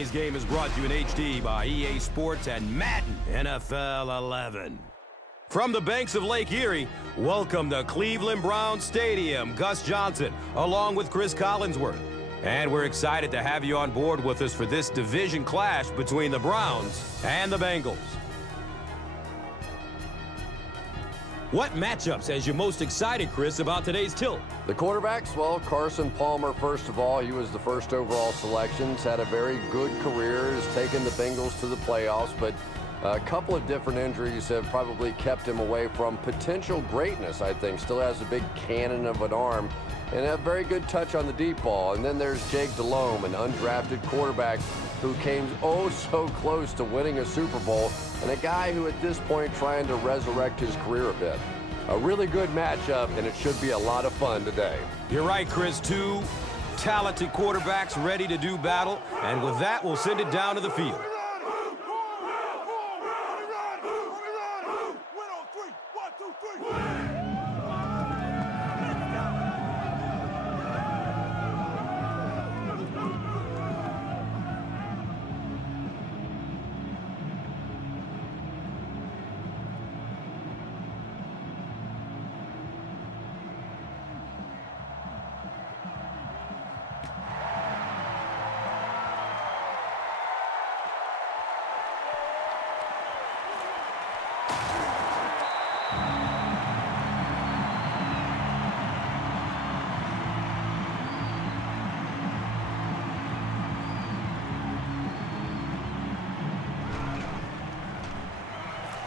Today's game is brought to you in HD by EA Sports and Madden NFL 11. From the banks of Lake Erie, welcome to Cleveland Browns Stadium. Gus Johnson, along with Chris Collinsworth. And we're excited to have you on board with us for this division clash between the Browns and the Bengals. What matchups has you most excited, Chris, about today's tilt? The quarterbacks, well, Carson Palmer, first of all, he was the first overall selection. He's had a very good career, has taken the Bengals to the playoffs, but a couple of different injuries have probably kept him away from potential greatness, I think. Still has a big cannon of an arm and a very good touch on the deep ball. And then there's Jake Delhomme, an undrafted quarterback who came oh so close to winning a Super Bowl, and a guy who at this point trying to resurrect his career a bit. A really good matchup, and it should be a lot of fun today. You're right, Chris. Two talented quarterbacks ready to do battle, and with that, we'll send it down to the field.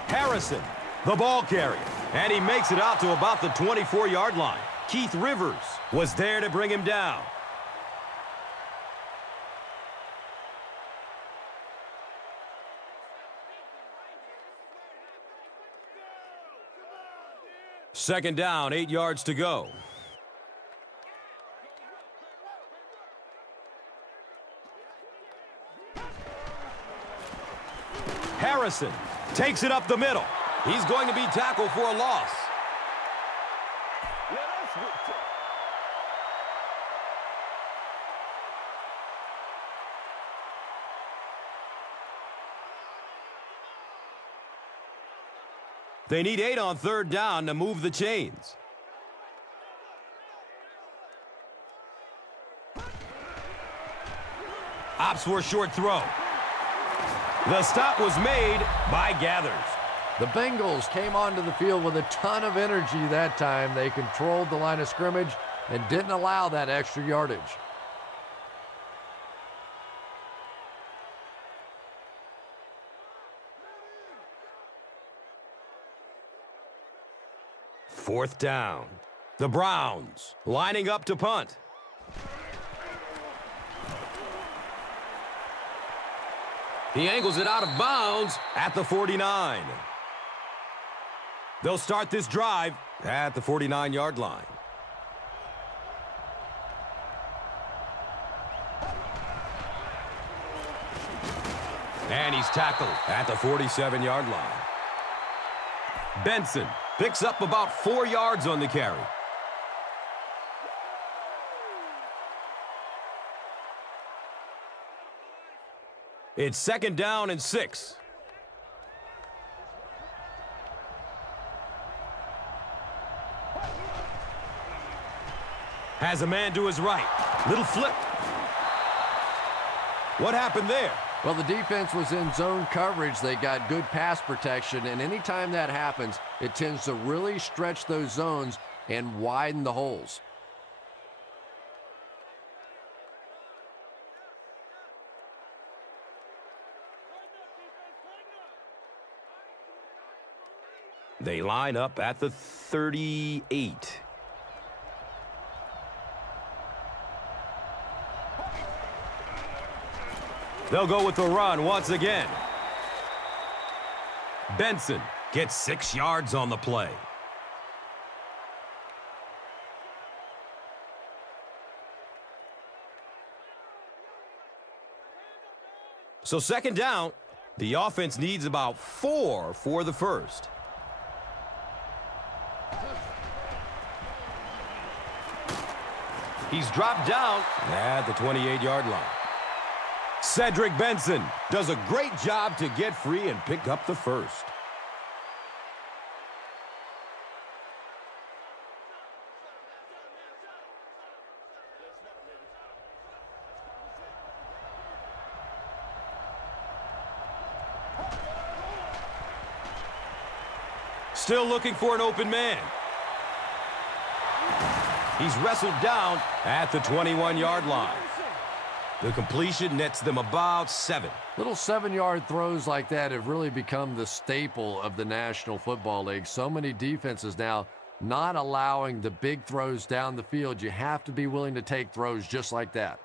Harrison, the ball carrier, and he makes it out to about the 24-yard line. Keith Rivers was there to bring him down. Second down, 8 yards to go. Harrison takes it up the middle. He's going to be tackled for a loss. They need 8 on third down to move the chains. Opts for a short throw. The stop was made by Gathers. The Bengals came onto the field with a ton of energy that time. They controlled the line of scrimmage and didn't allow that extra yardage. Fourth down. The Browns lining up to punt. He angles it out of bounds at the 49. They'll start this drive at the 49-yard line. And he's tackled at the 47-yard line. Benson picks up about 4 yards on the carry. It's second down and 6. Has a man to his right. Little flip. What happened there? Well, the defense was in zone coverage. They got good pass protection, and anytime that happens, it tends to really stretch those zones and widen the holes. They line up at the 38. They'll go with the run once again. Benson gets 6 yards on the play. So second down, the offense needs about 4 for the first. He's dropped down at the 28-yard line. Cedric Benson does a great job to get free and pick up the first. Still looking for an open man. He's wrestled down at the 21-yard line. The completion nets them about 7. Little 7-yard throws like that have really become the staple of the National Football League. So many defenses now not allowing the big throws down the field. You have to be willing to take throws just like that.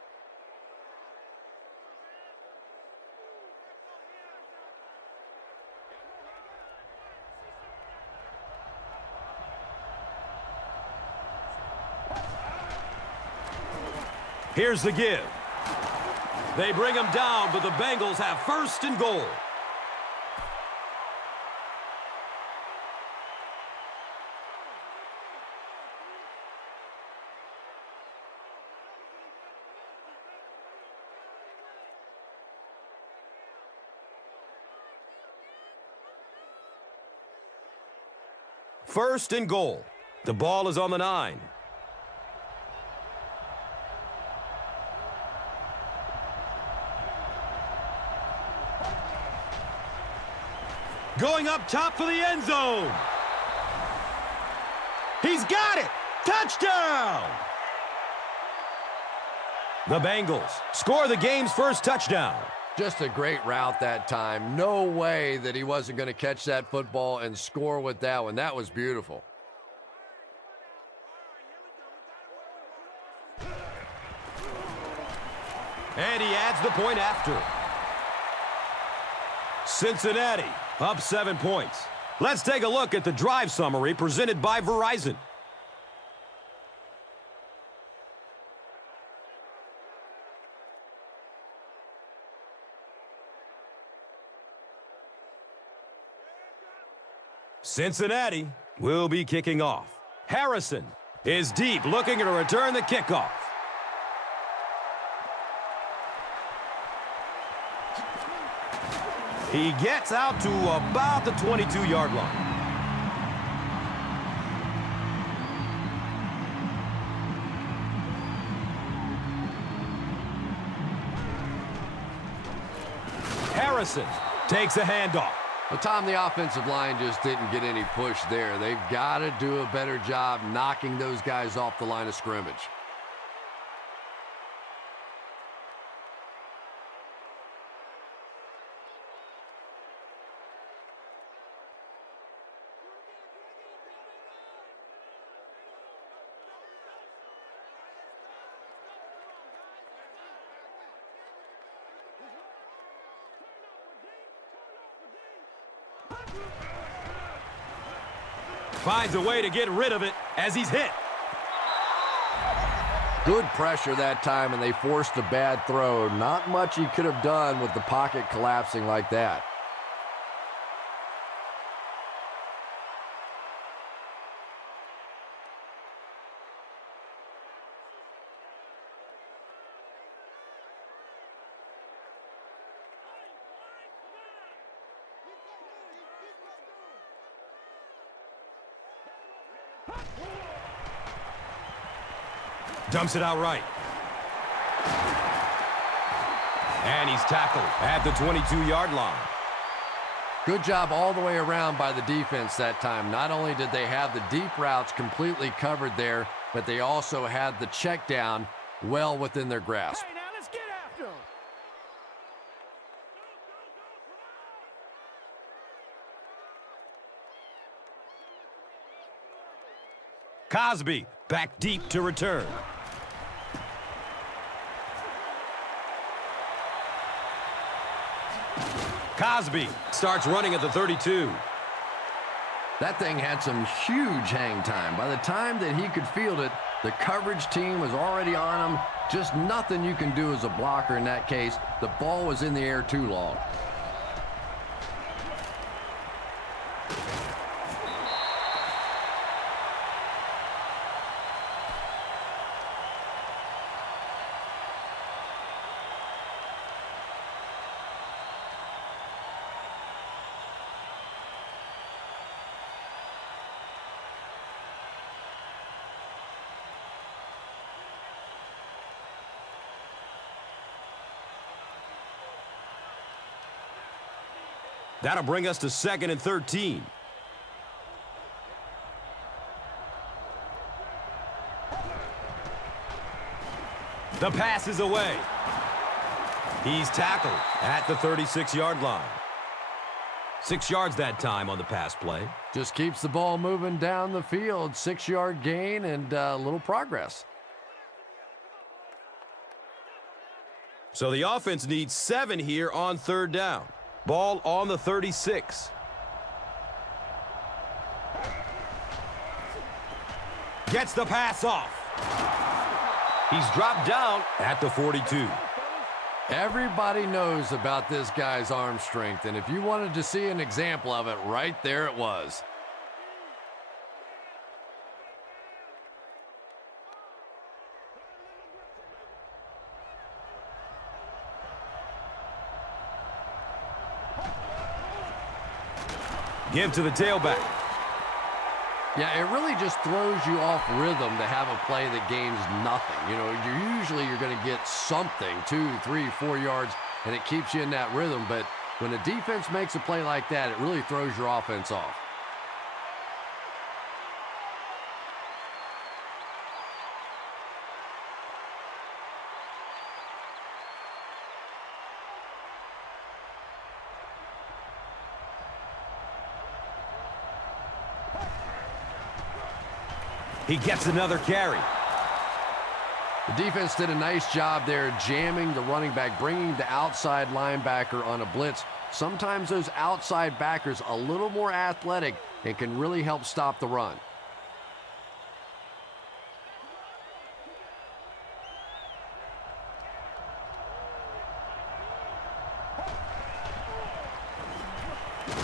Here's the give. They bring him down, but the Bengals have first and goal. First and goal. The ball is on the 9. Going up top for the end zone. He's got it. Touchdown! The Bengals score the game's first touchdown. Just a great route that time. No way that he wasn't going to catch that football and score with that one. That was beautiful. And he adds the point after. Cincinnati up 7 points. Let's take a look at the drive summary presented by Verizon. Cincinnati will be kicking off. Harrison is deep, looking to return the kickoff. He gets out to about the 22-yard line. Harrison takes a handoff. Well, Tom, the offensive line just didn't get any push there. They've got to do a better job knocking those guys off the line of scrimmage. Finds a way to get rid of it as he's hit. Good pressure that time, and they forced a bad throw. Not much he could have done with the pocket collapsing like that. Dumps it out right. And he's tackled at the 22-yard line. Good job all the way around by the defense that time. Not only did they have the deep routes completely covered there, but they also had the check down well within their grasp. Hey, now let's get after him. Cosby back deep to return. Cosby starts running at the 32. That thing had some huge hang time. By the time that he could field it, the coverage team was already on him. Just nothing you can do as a blocker in that case. The ball was in the air too long. That'll bring us to 2nd and 13. The pass is away. He's tackled at the 36-yard line. 6 yards that time on the pass play. Just keeps the ball moving down the field. 6-yard gain and a little progress. So the offense needs 7 here on 3rd down. Ball on the 36. Gets the pass off. He's dropped down at the 42. Everybody knows about this guy's arm strength, and if you wanted to see an example of it, right there it was. Give to the tailback. Yeah, it really just throws you off rhythm to have a play that gains nothing. You know, you're going to get something, 2, 3, 4 yards, and it keeps you in that rhythm. But when a defense makes a play like that, it really throws your offense off. He gets another carry. The defense did a nice job there jamming the running back, bringing the outside linebacker on a blitz. Sometimes those outside backers a little more athletic and can really help stop the run.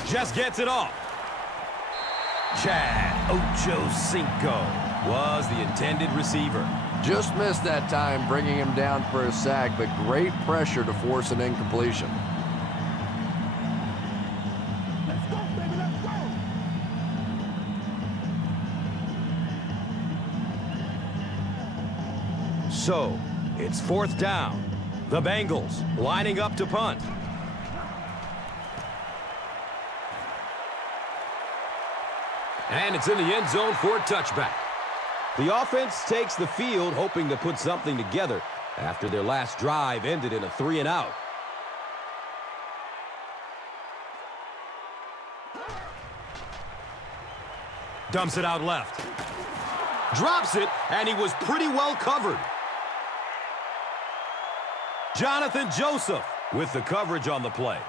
Just gets it off. Chad Ochocinco was the intended receiver. Just missed that time, bringing him down for a sack, but great pressure to force an incompletion. Let's go, baby, let's go. So, it's 4th down. The Bengals lining up to punt. And it's in the end zone for a touchback. The offense takes the field, hoping to put something together after their last drive ended in a 3-and-out. Dumps it out left. Drops it, and he was pretty well covered. Jonathan Joseph with the coverage on the play.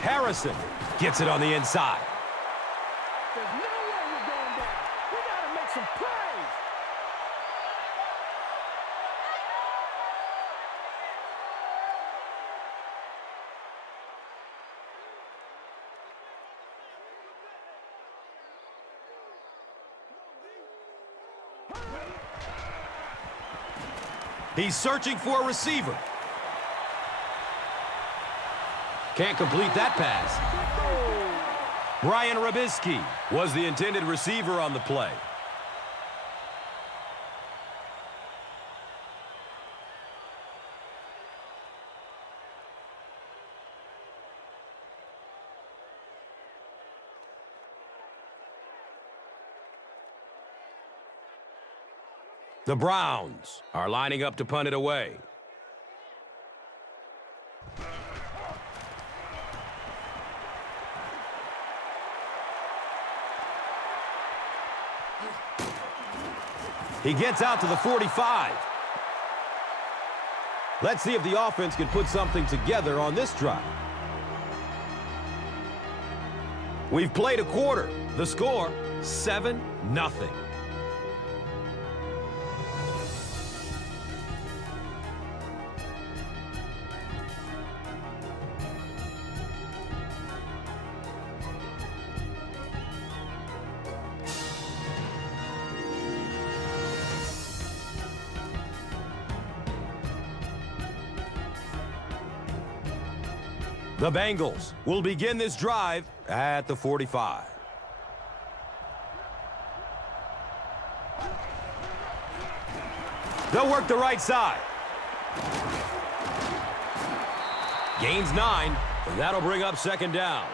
Harrison gets it on the inside. There's no way we're going down. We got to make some plays. He's searching for a receiver. Can't complete that pass. Brian Rabisky was the intended receiver on the play. The Browns are lining up to punt it away. He gets out to the 45. Let's see if the offense can put something together on this drive. We've played a quarter. The score, 7-0. The Bengals will begin this drive at the 45. They'll work the right side. Gains 9, and that'll bring up second down.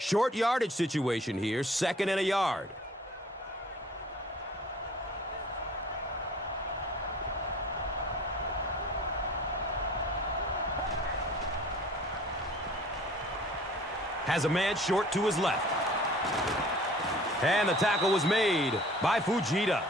Short yardage situation here, 2nd and a yard. Has a man short to his left. And the tackle was made by Fujita.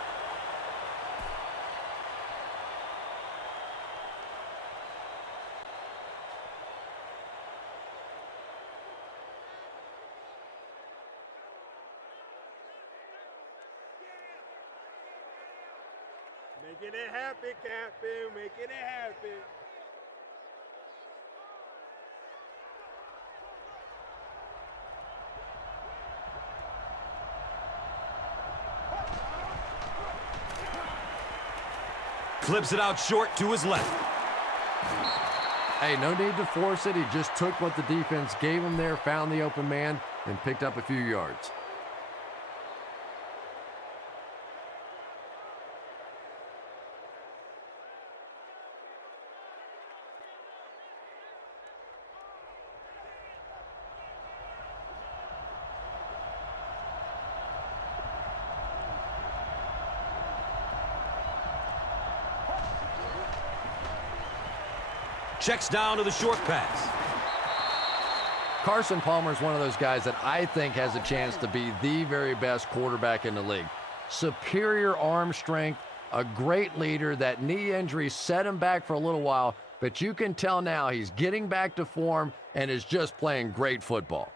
Making it happen, Captain. Making it happen. Flips it out short to his left. Hey, no need to force it. He just took what the defense gave him there, found the open man, and picked up a few yards. Checks down to the short pass. Carson Palmer is one of those guys that I think has a chance to be the very best quarterback in the league. Superior arm strength, a great leader. That knee injury set him back for a little while, but you can tell now he's getting back to form and is just playing great football.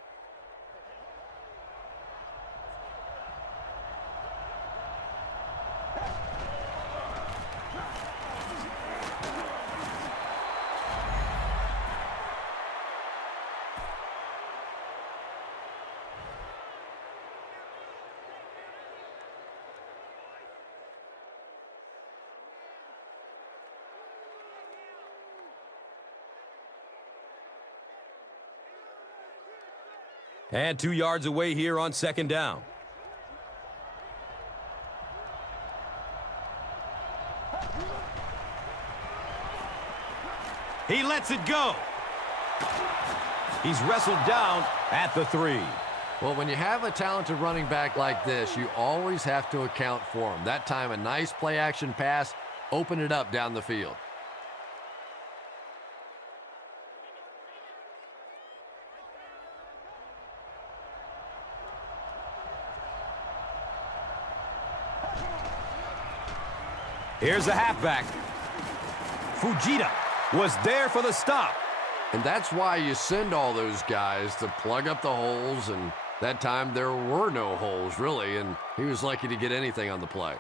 And 2 yards away here on 2nd down. He lets it go. He's wrestled down at the 3. Well, when you have a talented running back like this, you always have to account for him. That time, a nice play-action pass, open it up down the field. Here's the halfback. Fujita was there for the stop. And that's why you send all those guys to plug up the holes, and that time there were no holes, really, and he was lucky to get anything on the play.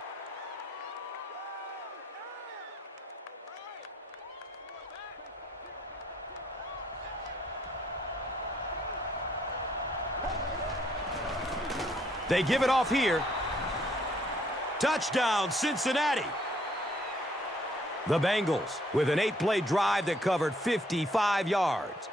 They give it off here. Touchdown, Cincinnati. The Bengals with an 8-play drive that covered 55 yards.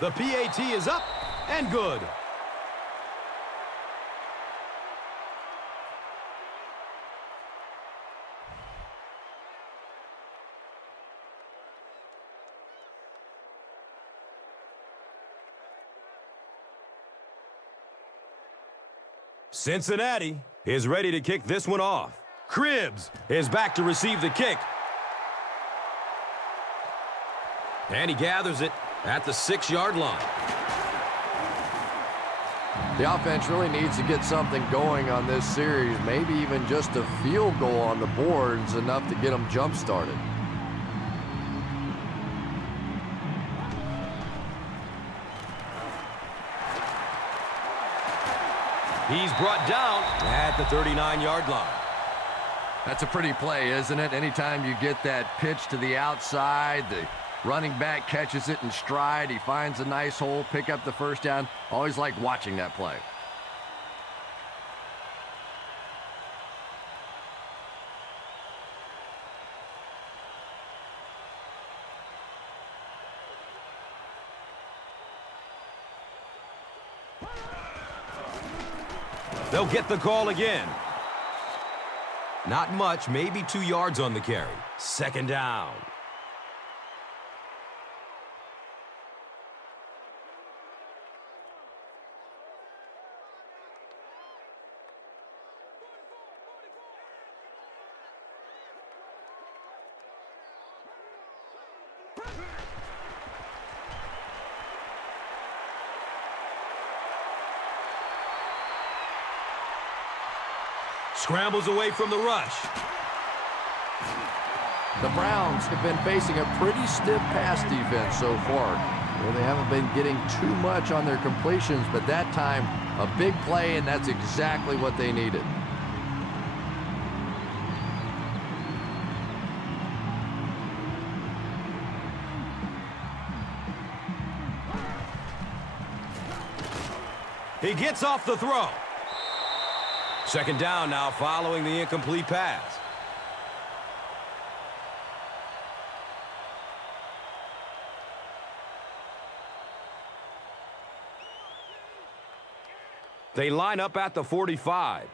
The PAT is up and good. Cincinnati is ready to kick this one off. Cribbs is back to receive the kick. And he gathers it at the 6-yard line. The offense really needs to get something going on this series. Maybe even just a field goal on the boards enough to get them jump-started. He's brought down at the 39-yard line. That's a pretty play, isn't it? Anytime you get that pitch to the outside, the running back catches it in stride. He finds a nice hole, pick up the first down. Always like watching that play. They'll get the call again. Not much, maybe 2 yards on the carry. Second down. Scrambles away from the rush. The Browns have been facing a pretty stiff pass defense so far. Well, they haven't been getting too much on their completions, but that time, a big play, and that's exactly what they needed. He gets off the throw. Second down now following the incomplete pass. They line up at the 45.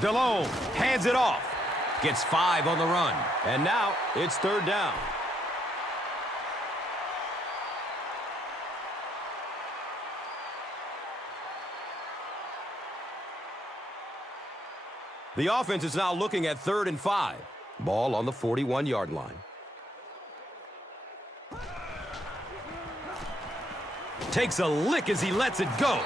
DeLone hands it off. Gets 5 on the run. And now it's third down. The offense is now looking at 3rd and 5. Ball on the 41-yard line. Takes a lick as he lets it go.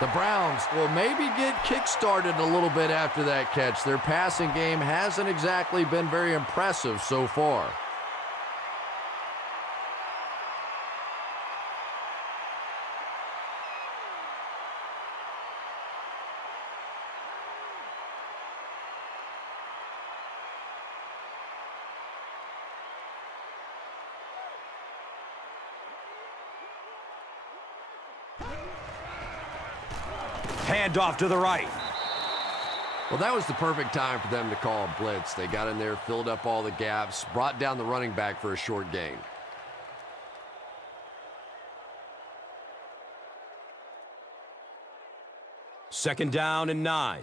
The Browns will maybe get kick-started a little bit after that catch. Their passing game hasn't exactly been very impressive so far. Handoff to the right. Well, that was the perfect time for them to call a blitz. They got in there, filled up all the gaps, brought down the running back for a short gain. Second down and 9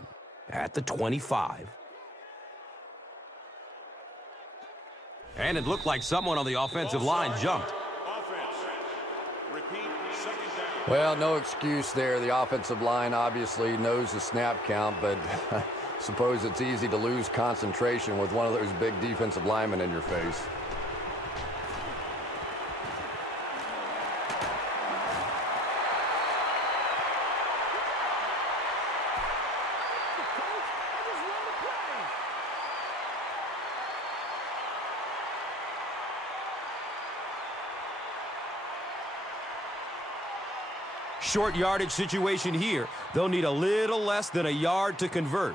at the 25. And it looked like someone on the offensive line jumped. Well, no excuse there. The offensive line obviously knows the snap count, but I suppose it's easy to lose concentration with one of those big defensive linemen in your face. Short yardage situation here. They'll need a little less than a yard to convert.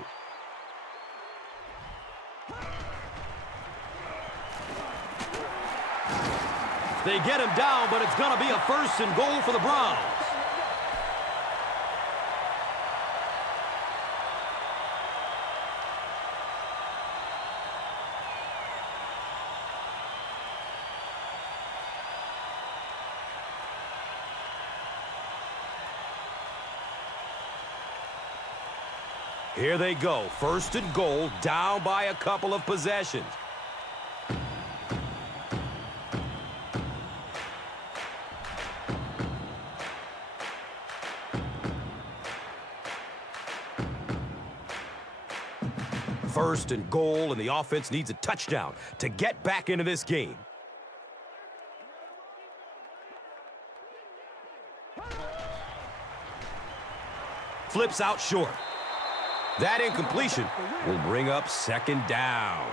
They get him down, but it's going to be a 1st and goal for the Browns. Here they go. 1st and goal, down by a couple of possessions. First and goal, and the offense needs a touchdown to get back into this game. Flips out short. That incompletion will bring up 2nd down.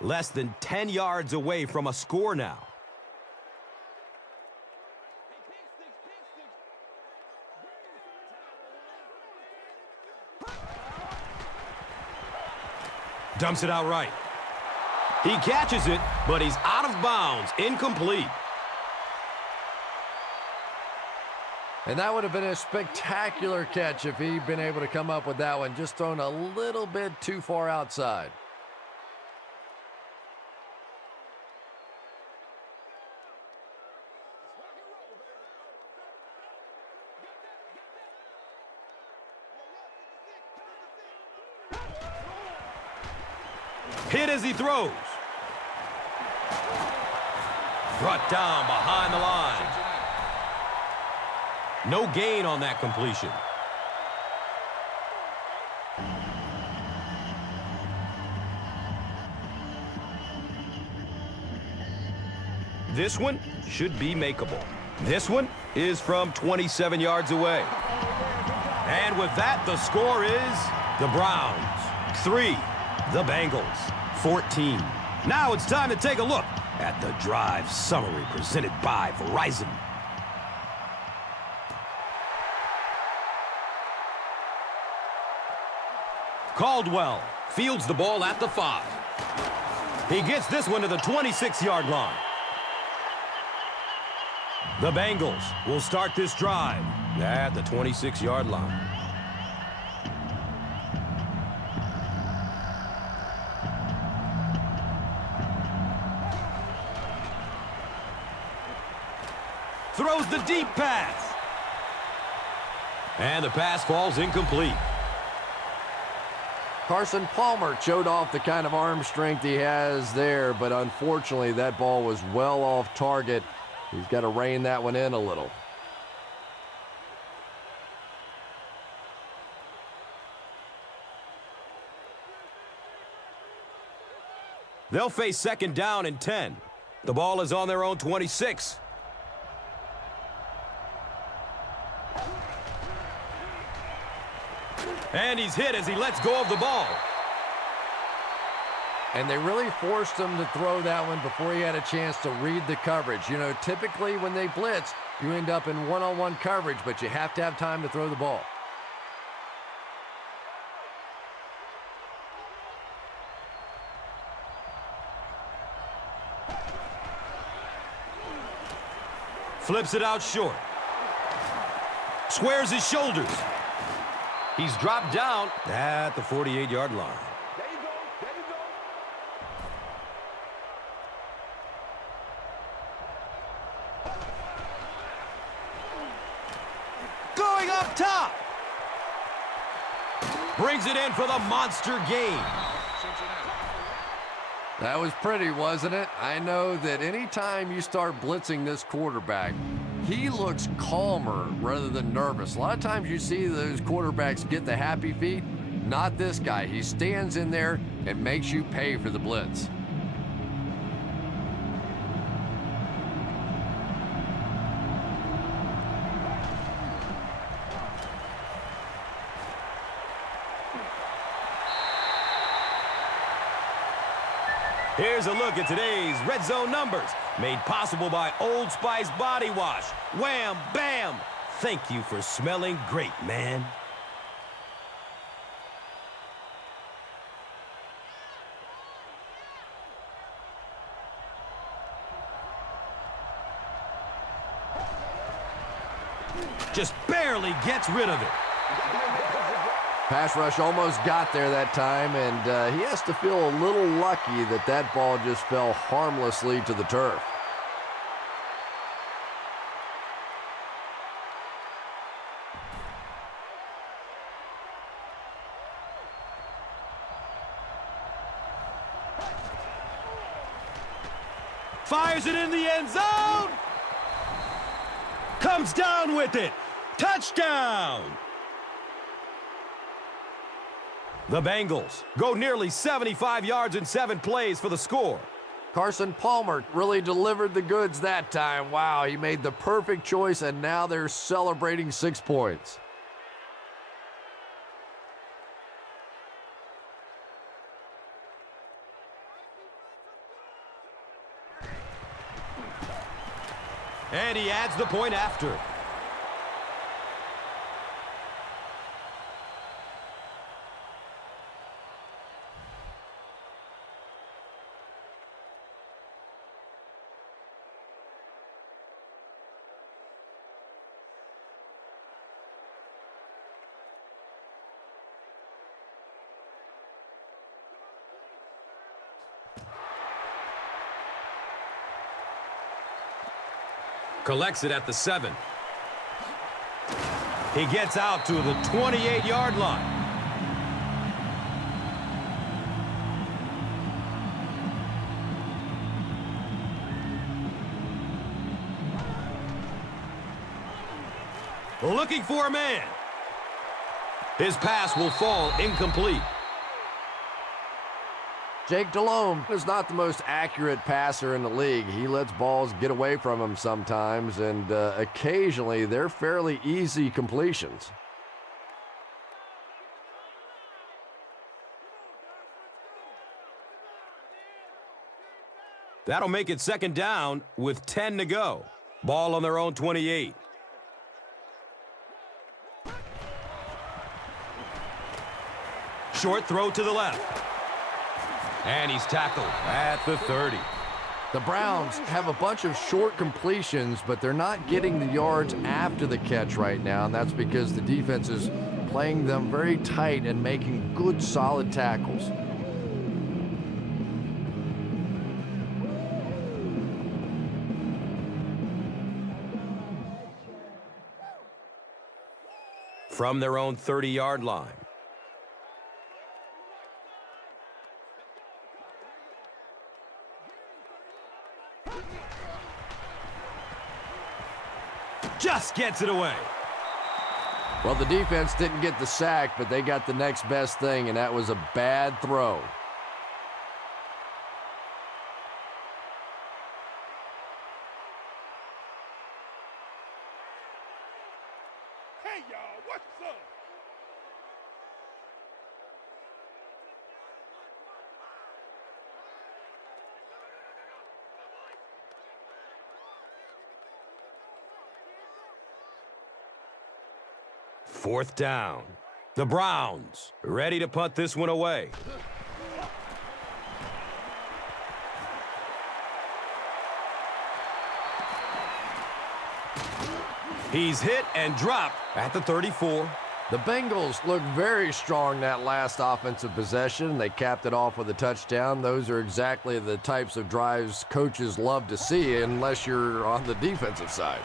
Less than 10 yards away from a score now. Dumps it out right. He catches it, but he's out of bounds. Incomplete. And that would have been a spectacular catch if he'd been able to come up with that one. Just thrown a little bit too far outside. Hit as he throws. Brought down behind the line. No gain on that completion. This one should be makeable. This one is from 27 yards away. And with that, the score is the Browns 3, the Bengals 14. Now it's time to take a look at the drive summary presented by Verizon. Caldwell fields the ball at the 5. He gets this one to the 26-yard line. The Bengals will start this drive at the 26-yard line. Throws the deep pass. And the pass falls incomplete. Carson Palmer showed off the kind of arm strength he has there, but unfortunately that ball was well off target. He's got to rein that one in a little. They'll face second down and 10. The ball is on their own 26. And he's hit as he lets go of the ball. And they really forced him to throw that one before he had a chance to read the coverage. You know, typically when they blitz, you end up in one-on-one coverage, but you have to have time to throw the ball. Flips it out short. Squares his shoulders. He's dropped down at the 48-yard line. There you go. There you go. Going up top. Brings it in for the monster gain. That was pretty, wasn't it? I know that anytime you start blitzing this quarterback, he looks calmer rather than nervous. A lot of times you see those quarterbacks get the happy feet. Not this guy. He stands in there and makes you pay for the blitz. Here's a look at today's Red Zone numbers, made possible by Old Spice Body Wash. Wham, bam! Thank you for smelling great, man. Just barely gets rid of it. Pass rush almost got there that time, and he has to feel a little lucky that that ball just fell harmlessly to the turf. Fires it in the end zone. Comes down with it. Touchdown. The Bengals go nearly 75 yards in 7 plays for the score. Carson Palmer really delivered the goods that time. Wow, he made the perfect choice, and now they're celebrating 6 points. And he adds the point after. Collects it at the 7. He gets out to the 28-yard line. Looking for a man. His pass will fall incomplete. Jake Delhomme is not the most accurate passer in the league. He lets balls get away from him sometimes, and occasionally they're fairly easy completions. That'll make it second down with 10 to go. Ball on their own 28. Short throw to the left. And he's tackled at the 30. The Browns have a bunch of short completions, but they're not getting the yards after the catch right now, and that's because the defense is playing them very tight and making good, solid tackles. From their own 30-yard line. Just gets it away. Well, the defense didn't get the sack, but they got the next best thing, and that was a bad throw. Hey, y'all, what's up? Fourth down. The Browns ready to punt this one away. He's hit and dropped at the 34. The Bengals look very strong that last offensive possession. They capped it off with a touchdown. Those are exactly the types of drives coaches love to see, unless you're on the defensive side.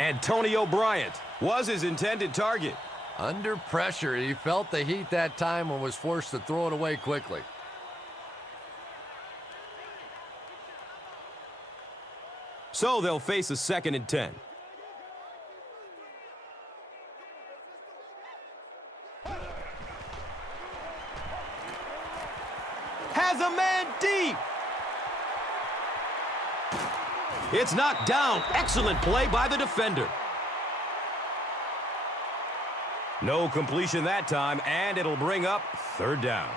Antonio Bryant was his intended target. Under pressure, he felt the heat that time and was forced to throw it away quickly. So they'll face a 2nd and 10. Has a man deep. It's knocked down. Excellent play by the defender. No completion that time, and it'll bring up 3rd down.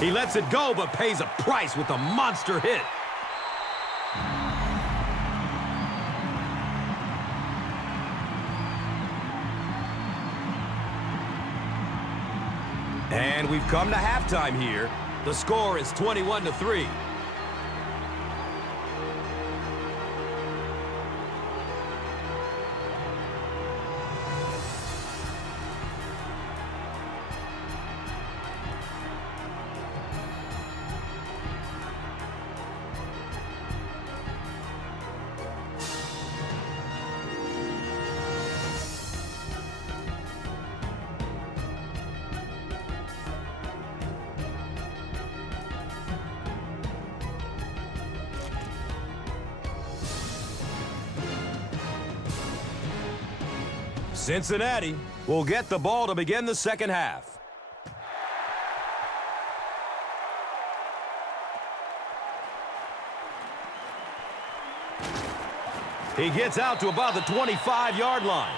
He lets it go, but pays a price with a monster hit. And we've come to halftime here. The score is 21-3. Cincinnati will get the ball to begin the second half. He gets out to about the 25-yard line.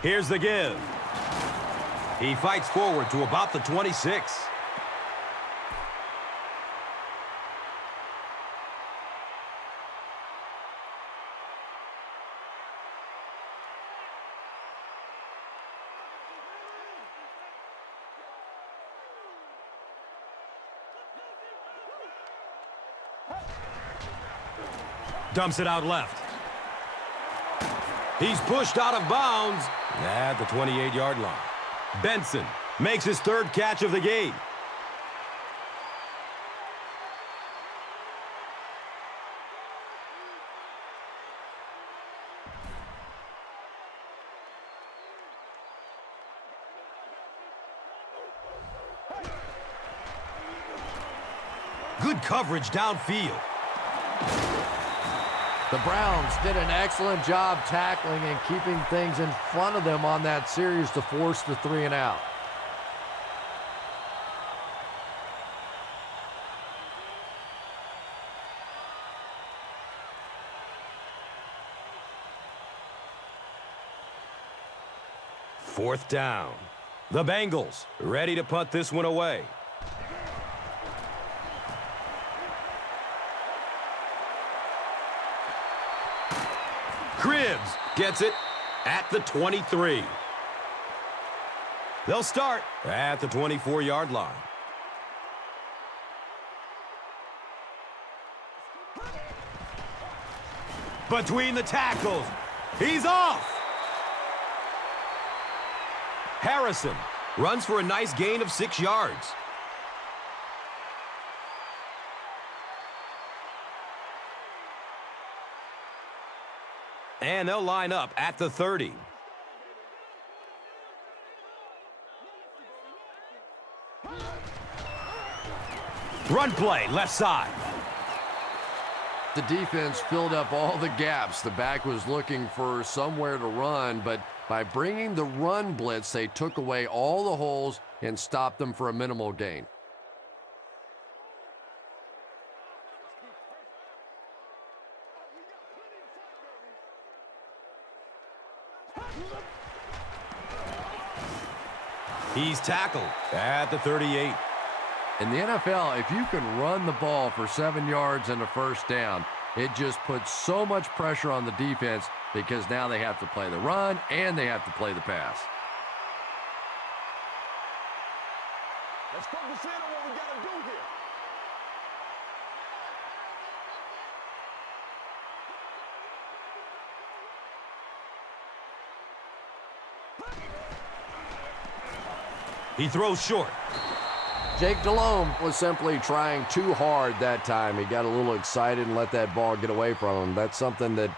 Here's the give. He fights forward to about the 26. Dumps it out left. He's pushed out of bounds at the 28-yard line. Benson makes his third catch of the game. Good coverage downfield. The Browns did an excellent job tackling and keeping things in front of them on that series to force the 3-and-out. Fourth down. The Bengals ready to punt this one away. Cribbs gets it at the 23. They'll start at the 24-yard line. Between the tackles, he's off. Harrison runs for a nice gain of 6 yards. And they'll line up at the 30. Run play, left side. The defense filled up all the gaps. The back was looking for somewhere to run, but by bringing the run blitz, they took away all the holes and stopped them for a minimal gain. He's tackled at the 38. In the NFL, if you can run the ball for 7 yards and a first down, it just puts so much pressure on the defense because now they have to play the run and they have to play the pass. Let's focus in on what we got to do here. He throws short. Jake Delhomme was simply trying too hard that time. He got a little excited and let that ball get away from him. That's something that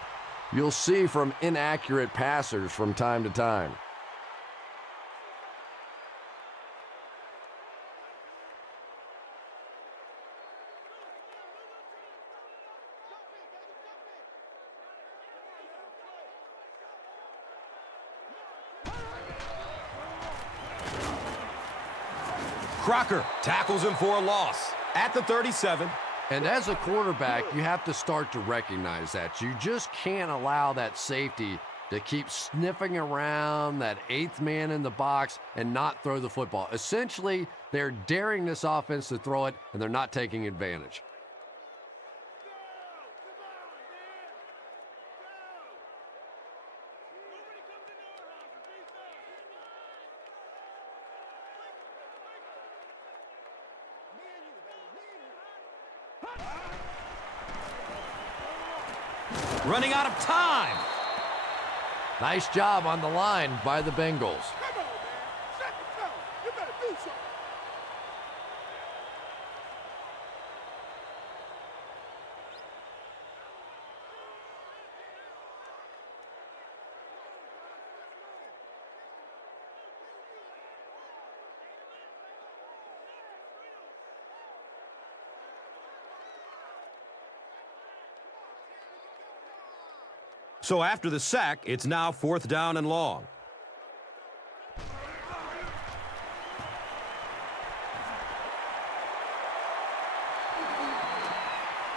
you'll see from inaccurate passers from time to time. Crocker tackles him for a loss at the 37. And as a quarterback, you have to start to recognize that. You just can't allow that safety to keep sniffing around that eighth man in the box and not throw the football. Essentially, they're daring this offense to throw it, and they're not taking advantage. Running out of time. Nice job on the line by the Bengals. Come on, man. Second down. You better do something. So after the sack, it's now 4th down and long.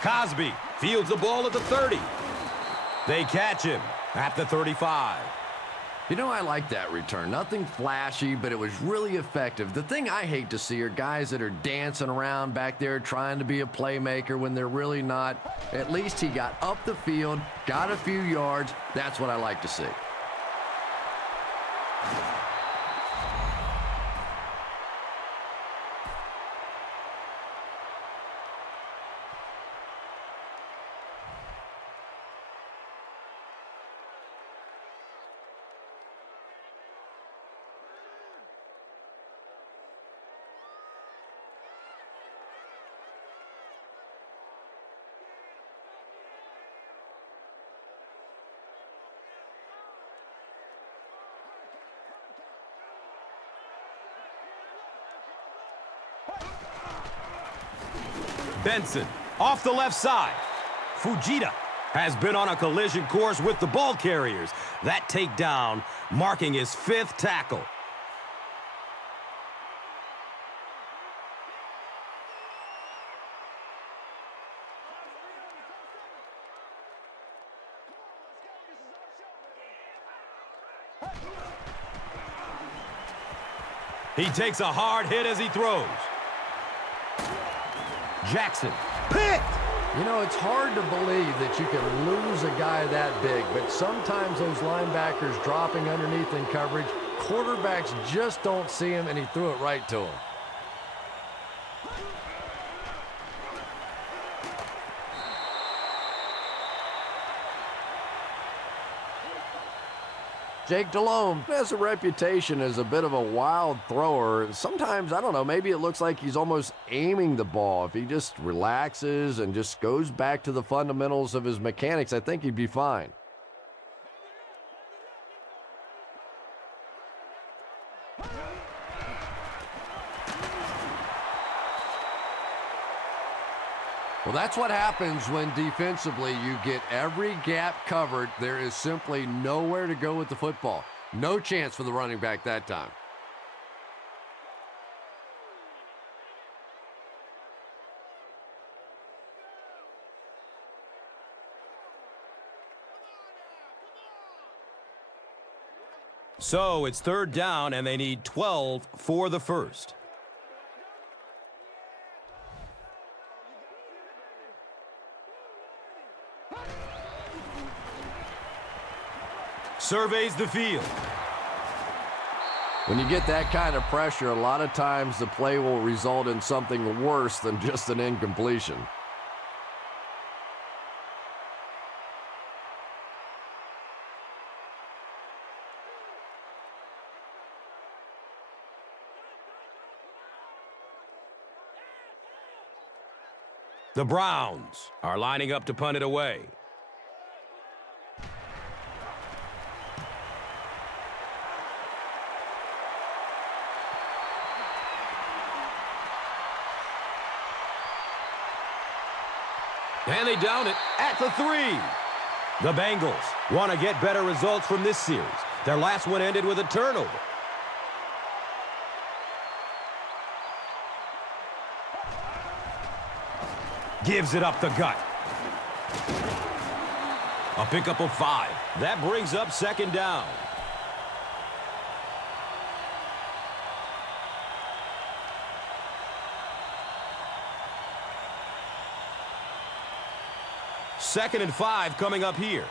Cosby fields the ball at the 30. They catch him at the 35. You know, I like that return. Nothing flashy, but it was really effective. The thing I hate to see are guys that are dancing around back there trying to be a playmaker when they're really not. At least he got up the field, got a few yards. That's what I like to see. Benson off the left side. Fujita has been on a collision course with the ball carriers. That takedown marking his 5th tackle. He takes a hard hit as he throws. Jackson picked. You know, it's hard to believe that you can lose a guy that big, but sometimes those linebackers dropping underneath in coverage, quarterbacks just don't see him, and he threw it right to him. Jake Delhomme has a reputation as a bit of a wild thrower. Sometimes, I don't know, maybe it looks like he's almost aiming the ball. If he just relaxes and just goes back to the fundamentals of his mechanics, I think he'd be fine. Well, that's what happens when defensively you get every gap covered. There is simply nowhere to go with the football. No chance for the running back that time. So it's 3rd down, and they need 12 for the 1st. Surveys the field. When you get that kind of pressure, a lot of times the play will result in something worse than just an incompletion. The Browns are lining up to punt it away. And they down it at the 3. The Bengals want to get better results from this series. Their last one ended with a turnover. Gives it up the gut. A pickup of 5. That brings up 2nd down. Second and 5 coming up here.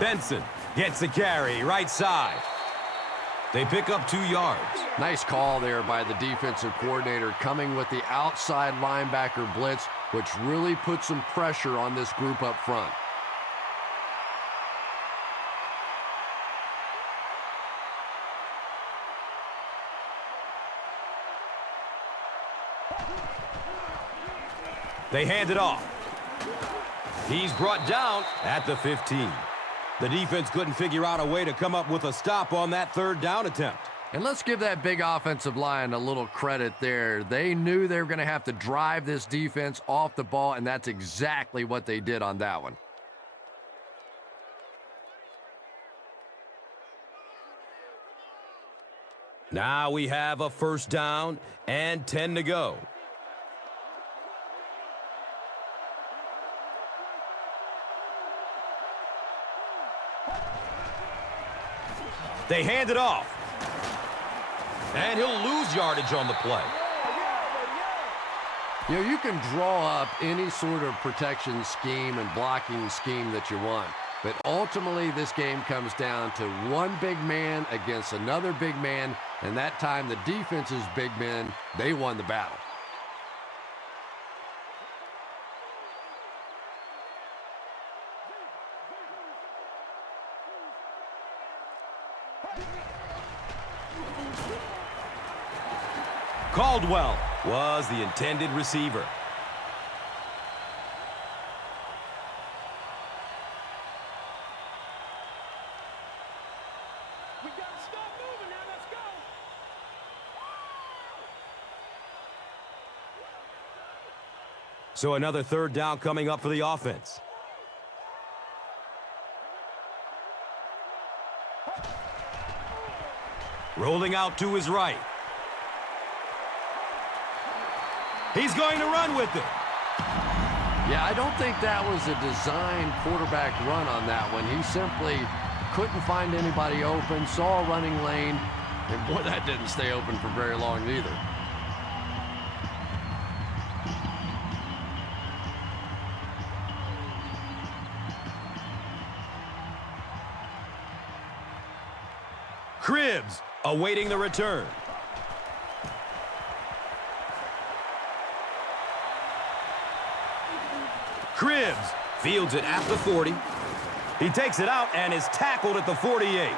Benson gets a carry right side. They pick up 2 yards. Nice call there by the defensive coordinator, coming with the outside linebacker blitz, which really put some pressure on this group up front. They hand it off. He's brought down at the 15. The defense couldn't figure out a way to come up with a stop on that 3rd down attempt. And let's give that big offensive line a little credit there. They knew they were going to have to drive this defense off the ball, and that's exactly what they did on that one. Now we have a first down and 10 to go. They hand it off. And he'll lose yardage on the play. You know, you can draw up any sort of protection scheme and blocking scheme that you want. But ultimately, this game comes down to one big man against another big man. And that time, the defense's big men, they won the battle. Caldwell was the intended receiver. We got to stop moving now. Let's go. So another third down coming up for the offense. Rolling out to his right. He's going to run with it. Yeah, I don't think that was a designed quarterback run on that one. He simply couldn't find anybody open, saw a running lane, and boy, that didn't stay open for very long either. Cribbs awaiting the return. Cribbs fields it at the 40. He takes it out and is tackled at the 48.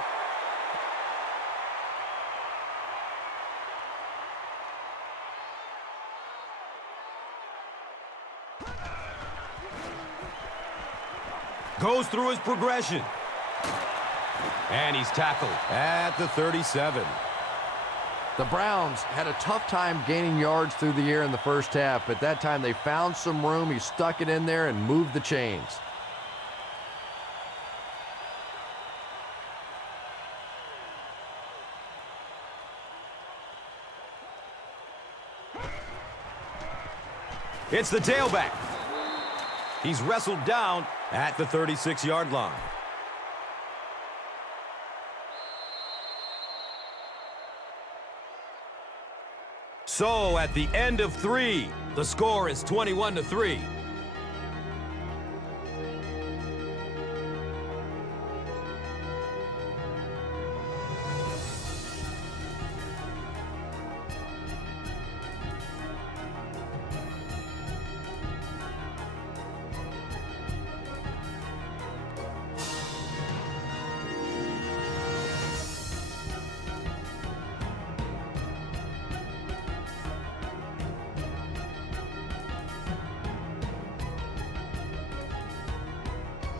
Goes through his progression. And he's tackled at the 37. The Browns had a tough time gaining yards through the air in the first half, but that time they found some room. He stuck it in there and moved the chains. It's the tailback. He's wrestled down at the 36-yard line. So at the end of 3, the score is 21-3.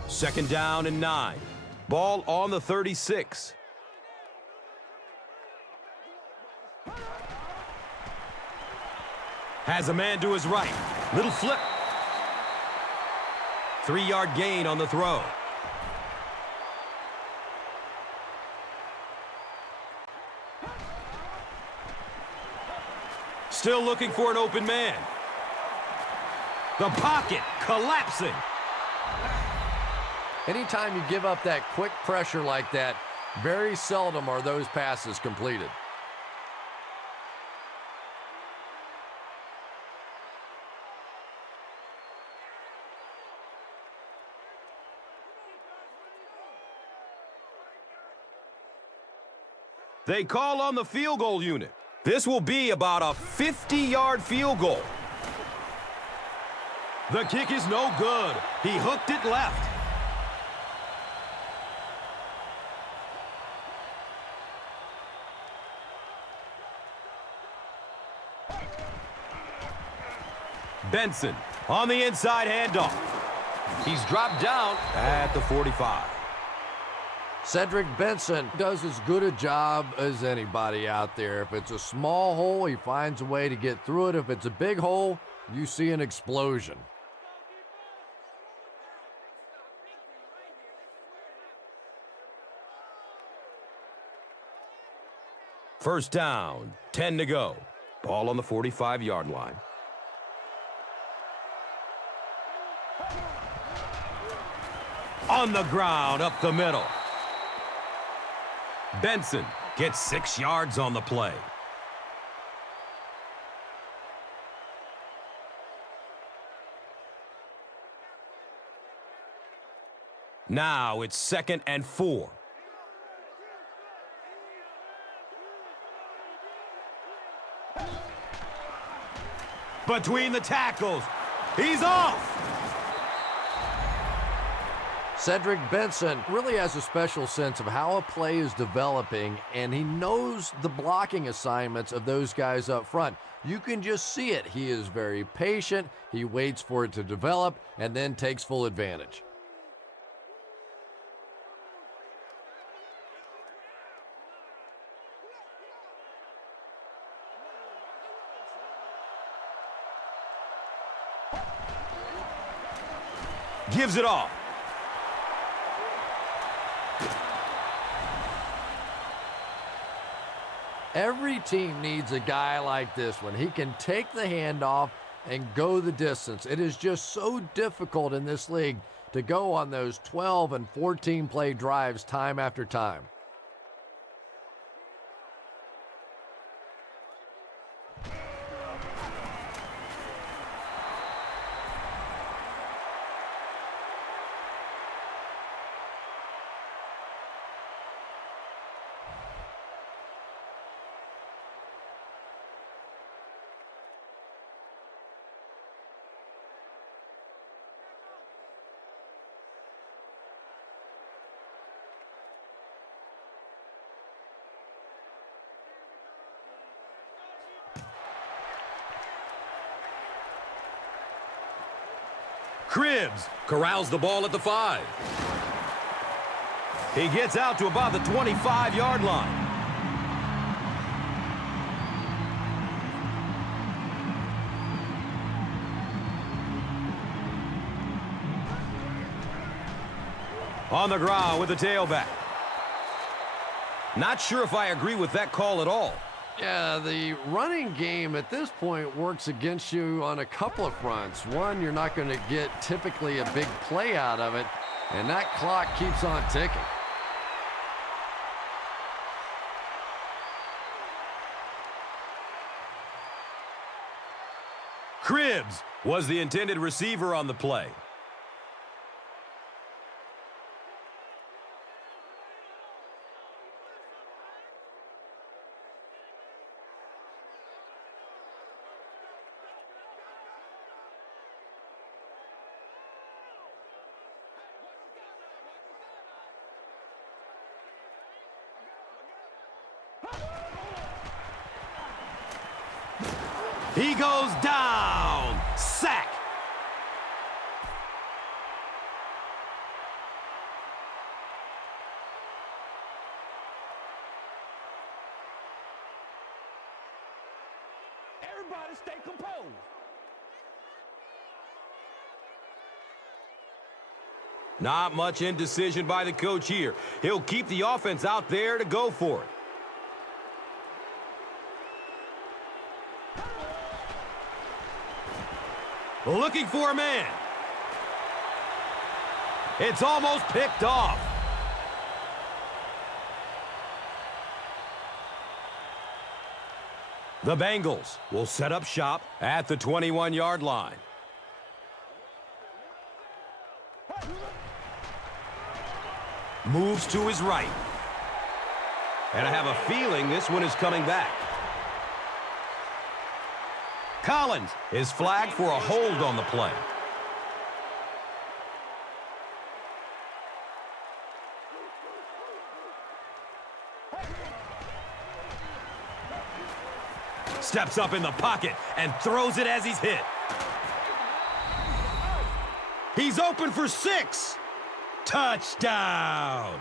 Second down and 9. Ball on the 36. Has a man to his right. Little flip. 3-yard gain on the throw. Still looking for an open man. The pocket collapsing. Anytime you give up that quick pressure like that, very seldom are those passes completed. They call on the field goal unit. This will be about a 50-yard field goal. The kick is no good. He hooked it left. Benson on the inside handoff. He's dropped down at the 45. Cedric Benson does as good a job as anybody out there. If it's a small hole, he finds a way to get through it. If it's a big hole, you see an explosion. First down, 10 to go. Ball on the 45-yard line. On the ground, up the middle. Benson gets 6 yards on the play. Now it's 2nd and 4. Between the tackles, he's off. Cedric Benson really has a special sense of how a play is developing, and he knows the blocking assignments of those guys up front. You can just see it. He is very patient. He waits for it to develop and then takes full advantage. Gives it off. Every team needs a guy like this one. He can take the handoff and go the distance. It is just so difficult in this league to go on those 12 and 14 play drives time after time. Cribbs corrals the ball at the 5. He gets out to about the 25-yard line. On the ground with the tailback. Not sure if I agree with that call at all. Yeah, the running game at this point works against you on a couple of fronts. One, you're not going to get typically a big play out of it, and that clock keeps on ticking. Cribbs was the intended receiver on the play. He goes down. Sack. Everybody stay composed. Not much indecision by the coach here. He'll keep the offense out there to go for it. Looking for a man. It's almost picked off. The Bengals will set up shop at the 21-yard line. Moves to his right. And I have a feeling this one is coming back. Collins is flagged for a hold on the play. Steps up in the pocket and throws it as he's hit. He's open for 6. Touchdown.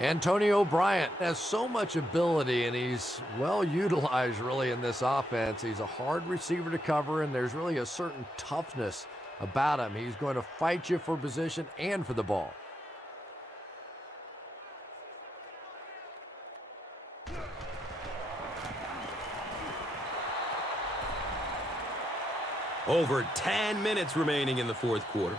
Antonio Bryant has so much ability, and he's well utilized really in this offense. He's a hard receiver to cover, and there's really a certain toughness about him. He's going to fight you for position and for the ball. Over 10 minutes remaining in the fourth quarter.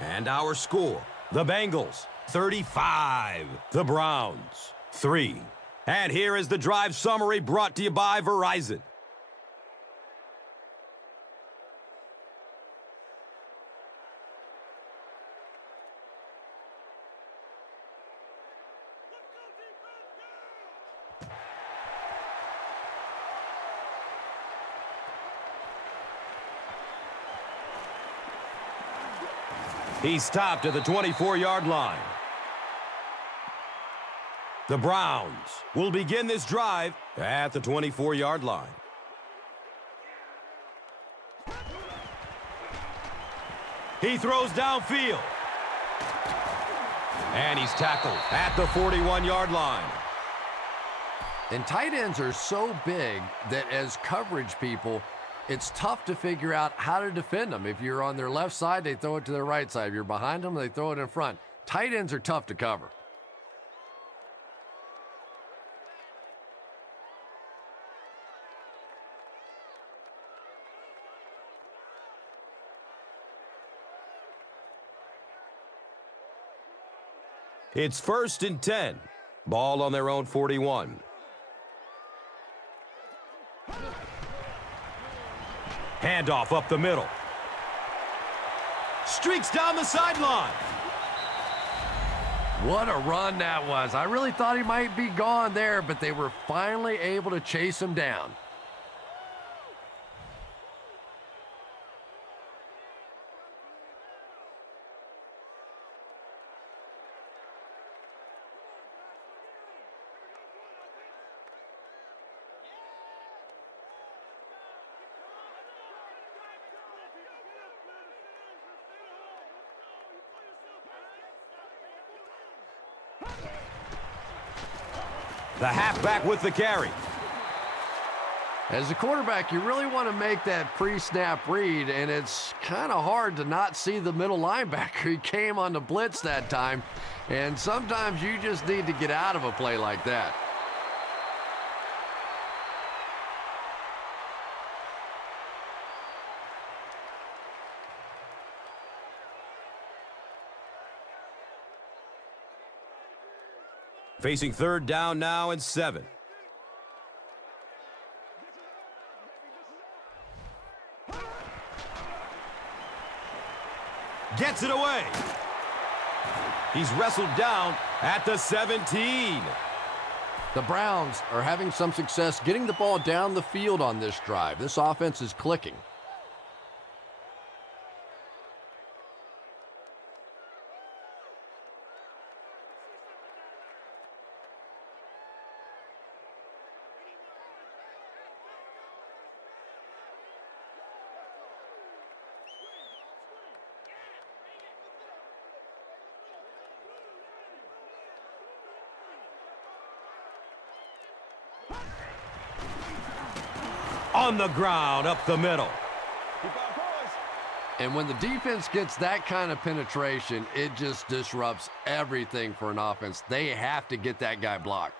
And our score, the Bengals 35, the Browns 3. And here is the drive summary brought to you by Verizon. He stopped at the 24-yard line. The Browns will begin this drive at the 24-yard line. He throws downfield. And he's tackled at the 41-yard line. And tight ends are so big that as coverage people, it's tough to figure out how to defend them. If you're on their left side, they throw it to their right side. If you're behind them, they throw it in front. Tight ends are tough to cover. It's 1st and 10. Ball on their own 41. Handoff up the middle. Streaks down the sideline. What a run that was. I really thought he might be gone there, but they were finally able to chase him down. The halfback with the carry. As a quarterback, you really want to make that pre-snap read, and it's kind of hard to not see the middle linebacker. He came on the blitz that time, and sometimes you just need to get out of a play like that. Facing 3rd down now and 7. Gets it away. He's wrestled down at the 17. The Browns are having some success getting the ball down the field on this drive. This offense is clicking. On the ground, up the middle. And when the defense gets that kind of penetration, it just disrupts everything for an offense. They have to get that guy blocked.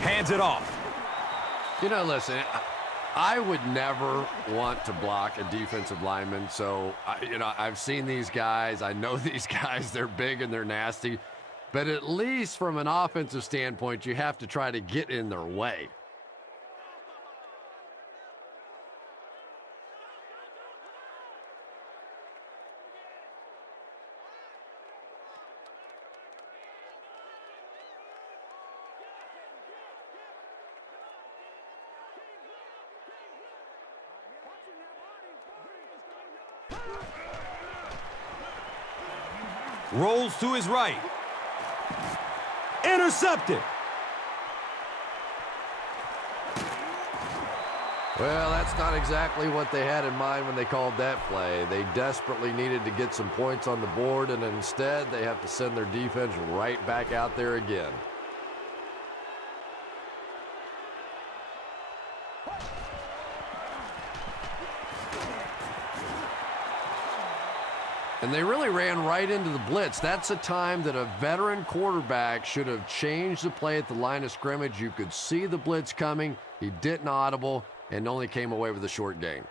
Hands it off. You know, listen, I would never want to block a defensive lineman. So, I've seen these guys. I know these guys. They're big and they're nasty. But at least from an offensive standpoint, you have to try to get in their way. Rolls to his right. Intercepted. Well, that's not exactly what they had in mind when they called that play. They desperately needed to get some points on the board, and instead they have to send their defense right back out there again. And they really ran right into the blitz. That's a time that a veteran quarterback should have changed the play at the line of scrimmage. You could see the blitz coming. He didn't audible and only came away with a short gain.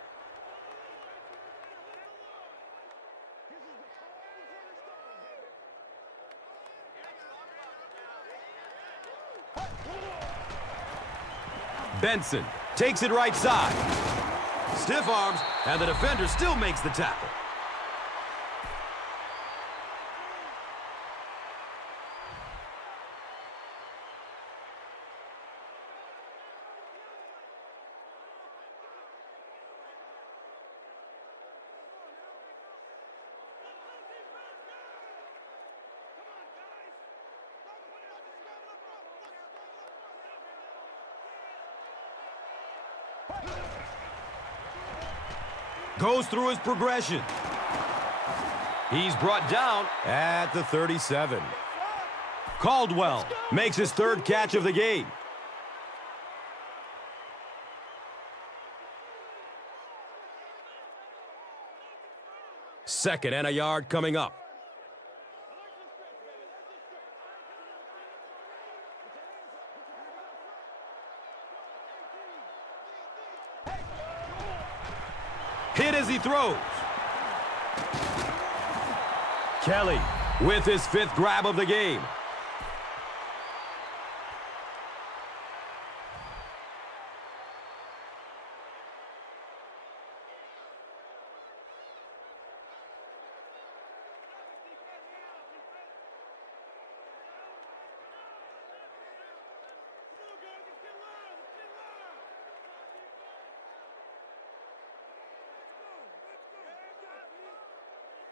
Benson takes it right side. Stiff arms, and the defender still makes the tackle. Goes through his progression. He's brought down at the 37. Caldwell makes his third catch of the game. Second and a yard coming up. Hit as he throws. Kelly with his fifth grab of the game.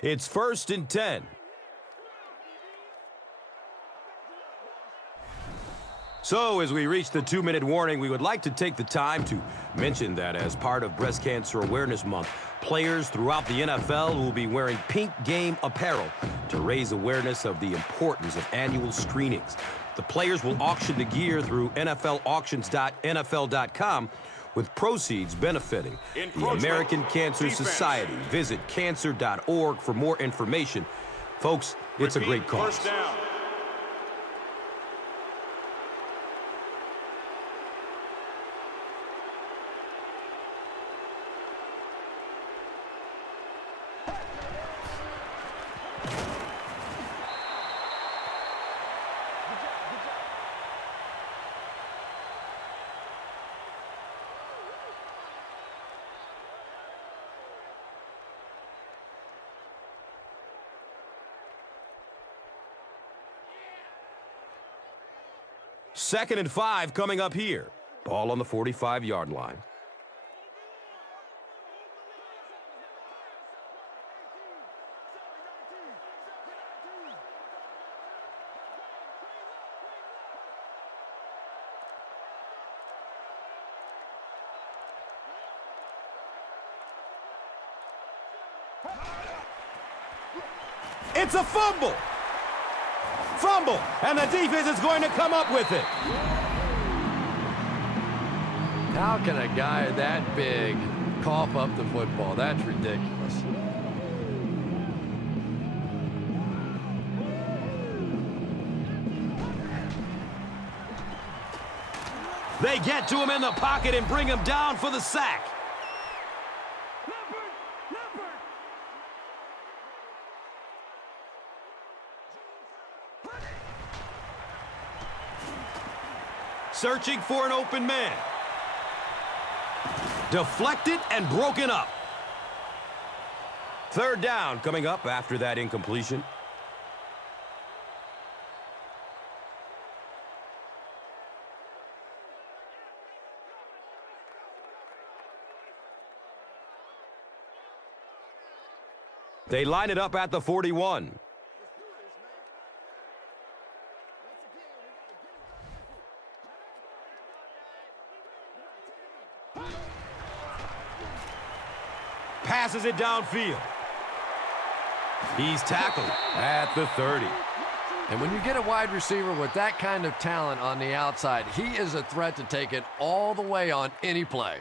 It's 1st and 10. So as we reach the 2-minute warning, we would like to take the time to mention that as part of Breast Cancer Awareness Month, players throughout the NFL will be wearing pink game apparel to raise awareness of the importance of annual screenings. The players will auction the gear through NFLauctions.nfl.com, with proceeds benefiting the American Cancer Society. Visit cancer.org for more information. Folks, it's a great cause. First down. Second and 5 coming up here. Ball on the 45-yard line. It's a fumble. Fumble, and the defense is going to come up with it. How can a guy that big cough up the football? That's ridiculous. They get to him in the pocket and bring him down for the sack. Searching for an open man. Deflected and broken up. Third down coming up after that incompletion. They line it up at the 41. Passes it downfield. He's tackled at the 30. And when you get a wide receiver with that kind of talent on the outside, he is a threat to take it all the way on any play.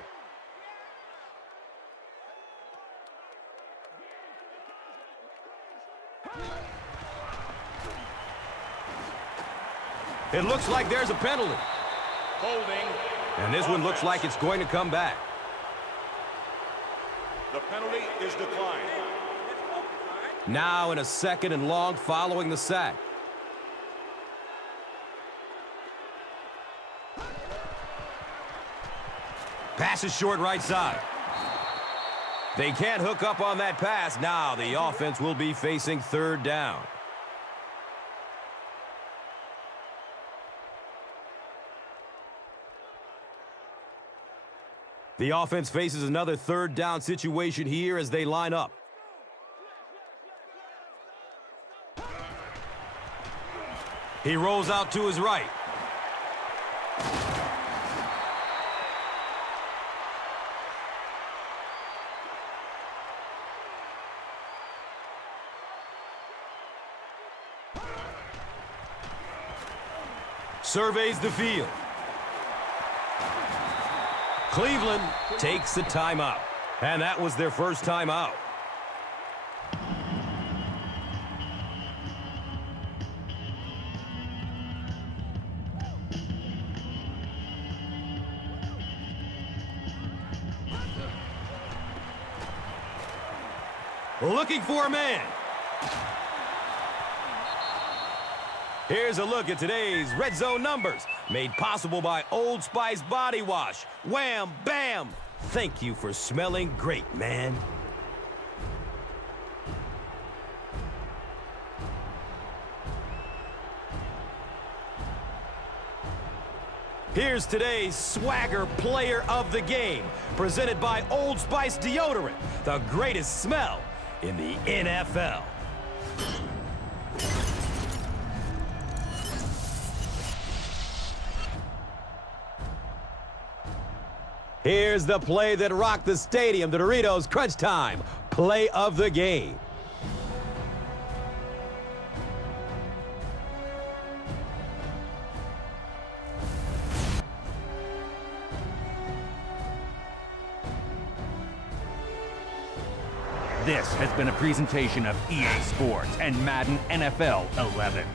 It looks like there's a penalty. Holding. And this one looks like it's going to come back. The penalty is declined. Now in a 2nd and long following the sack. Pass is short right side. They can't hook up on that pass. Now the offense will be facing 3rd down. The offense faces another 3rd down situation here as they line up. He rolls out to his right. Surveys the field. Cleveland takes the timeout. And that was their first timeout. Looking for a man. Here's a look at today's Red Zone numbers, made possible by Old Spice Body Wash. Wham, bam! Thank you for smelling great, man. Here's today's Swagger Player of the Game, presented by Old Spice Deodorant, the greatest smell in the NFL. Here's the play that rocked the stadium, the Doritos Crunch Time Play of the Game. This has been a presentation of EA Sports and Madden NFL 11.